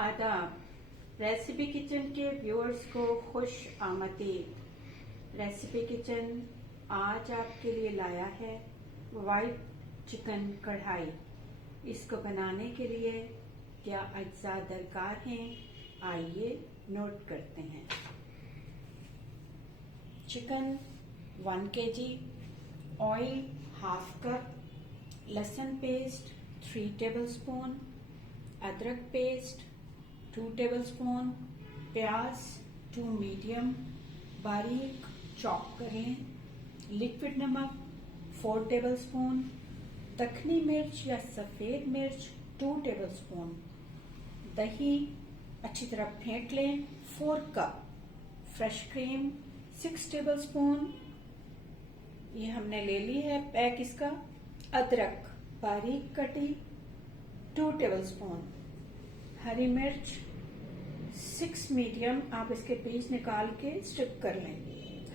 आदाब। Recipe kitchen के viewers को खुश आमदीद। रेसिपी किचन आज आपके लिए लाया है वाइट चिकन कढ़ाई। इसको बनाने के लिए क्या अज्जा दरकार हैं, आइए नोट करते हैं। Chicken 1 kg, oil half cup, लहसुन पेस्ट 3 टेबलस्पून, अदरक पेस्ट 2 टेबलस्पून, प्याज 2 मीडियम बारीक चॉप करें, लिक्विड नमक 4 टेबलस्पून, दखनी मिर्च या सफ़ेद मिर्च 2 टेबलस्पून, दही अच्छी तरह फेंट लें 4 कप, फ्रेश क्रीम 6 टेबलस्पून, ये हमने ले ली है पैक इसका। अदरक बारीक कटी 2 टेबलस्पून, हरी मिर्च 6 मीडियम, आप इसके बीज निकाल के स्ट्रिप कर लें।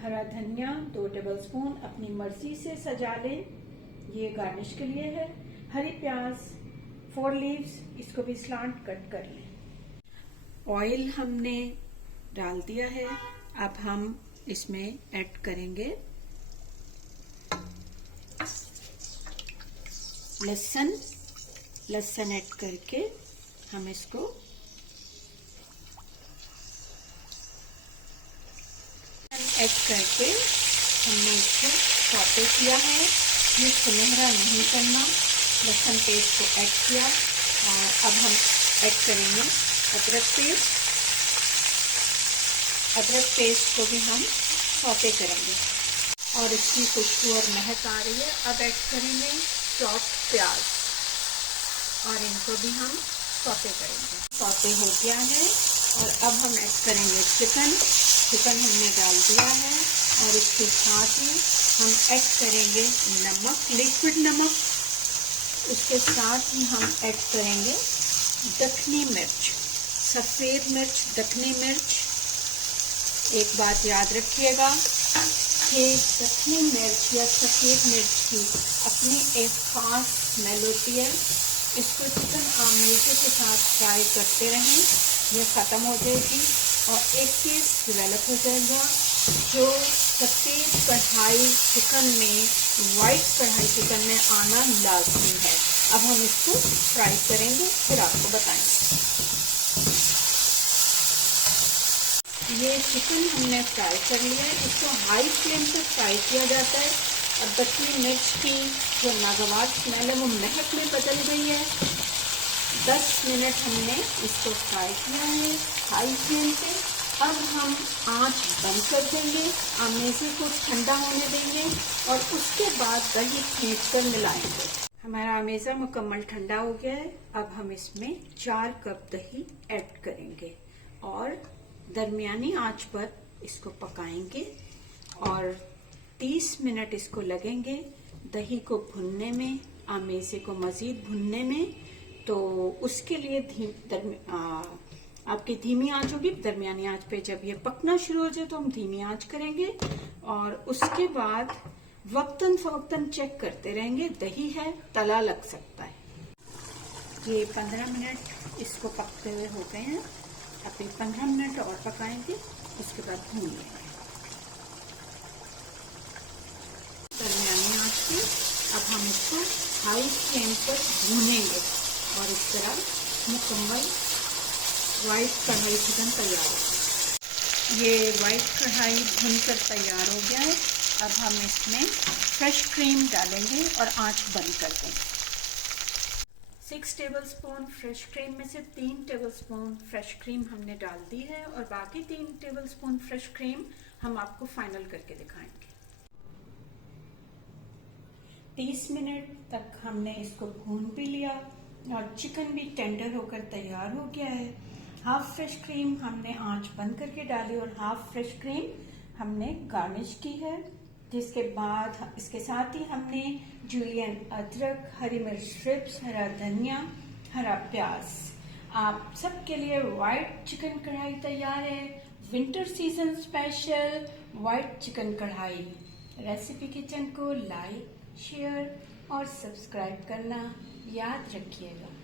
हरा धनिया 2 टेबलस्पून, अपनी मर्जी से सजा लें, ये गार्निश के लिए है। हरी प्याज 4 लीव्स, इसको भी स्लांट कट कर लें। ऑयल हमने डाल दिया है, अब हम इसमें ऐड करेंगे लहसुन ऐड करके हम इसको ऐड करके हमने इसको सौटे किया है। ये सुनहरा नहीं करना, लहसुन पेस्ट को ऐड किया और अब हम ऐड करेंगे अदरक पेस्ट को भी हम सौटे करेंगे और इसकी खुशबू और महक आ रही है। अब ऐड करेंगे चॉप्ड प्याज और इनको भी हम सौटे करेंगे। सौटे हो गया है और अब हम ऐड करेंगे चिकन हमने डाल दिया है और इसके साथ ही हम ऐड करेंगे नमक, लिक्विड नमक। उसके साथ ही हम ऐड करेंगे दखनी मिर्च, सफ़ेद मिर्च, दखनी मिर्च। एक बात याद रखिएगा कि दखनी मिर्च या सफ़ेद मिर्च की अपनी एक खास स्मेल होती है। इसको चिकन आमेजे के साथ फ्राई करते रहें, ये ख़त्म हो जाएगी और एक चीज़ डेवलप हो जाएगा जो सफ़ेद कढ़ाई चिकन में, वाइट कढ़ाई चिकन में आना लाजमी है। अब हम इसको फ्राई करेंगे, फिर आपको बताएंगे। ये चिकन हमने फ्राई कर लिया है, इसको हाई फ्लेम पे फ्राई किया जाता है और दखनी मिर्च की जो नागवार स्मेल है वो महक में बदल गई है। 10 मिनट हमने इसको फ्राई किया है हाई फ्लेम पे। अब हम आंच बंद कर देंगे, आमेजे को ठंडा होने देंगे और उसके बाद दही फेंट कर मिलाएंगे। हमारा आमेजा मुकम्मल ठंडा हो गया है। अब हम इसमें 4 कप दही ऐड करेंगे और दरमियानी आंच पर इसको पकाएंगे और 30 मिनट इसको लगेंगे दही को भुनने में, आमेजे को मजीद भुनने में। तो उसके लिए आपकी धीमी आंच होगी। दरमियानी आंच पे जब ये पकना शुरू हो जाए तो हम धीमी आंच करेंगे और उसके बाद वक्तन फवक्तन चेक करते रहेंगे। दही है, तला लग सकता है। ये 15 मिनट इसको पकते हुए हो गए हैं। अभी 15 मिनट और पकाएंगे, उसके बाद भून लेंगे दरमियानी आंच पे। अब हम इसको हाई फ्लेम पर भूनेंगे और इस तरह मुकम्मल वाइट कढ़ाई चिकन तैयार हो। ये वाइट कढ़ाई भुनकर तैयार हो गया है। अब हम इसमें फ्रेश क्रीम डालेंगे और आंच बंद कर देंगे। 6 टेबलस्पून फ्रेश क्रीम में से 3 टेबलस्पून फ्रेश क्रीम हमने डाल दी है और बाकी 3 टेबलस्पून फ्रेश क्रीम हम आपको फाइनल करके दिखाएंगे। 30 मिनट तक हमने इसको भून भी लिया और चिकन भी टेंडर होकर तैयार हो गया है। हाफ फ्रेश क्रीम हमने आंच बंद करके डाली और हाफ फ्रेश क्रीम हमने गार्निश की है। जिसके बाद इसके साथ ही हमने जूलियन अदरक, हरी मिर्च स्ट्रिप्स, हरा धनिया, हरा प्याज। आप सबके लिए वाइट चिकन कढ़ाई तैयार है। Winter season special white chicken कढ़ाई। रेसिपी किचन को लाइक, शेयर और सब्सक्राइब करना याद रखिएगा।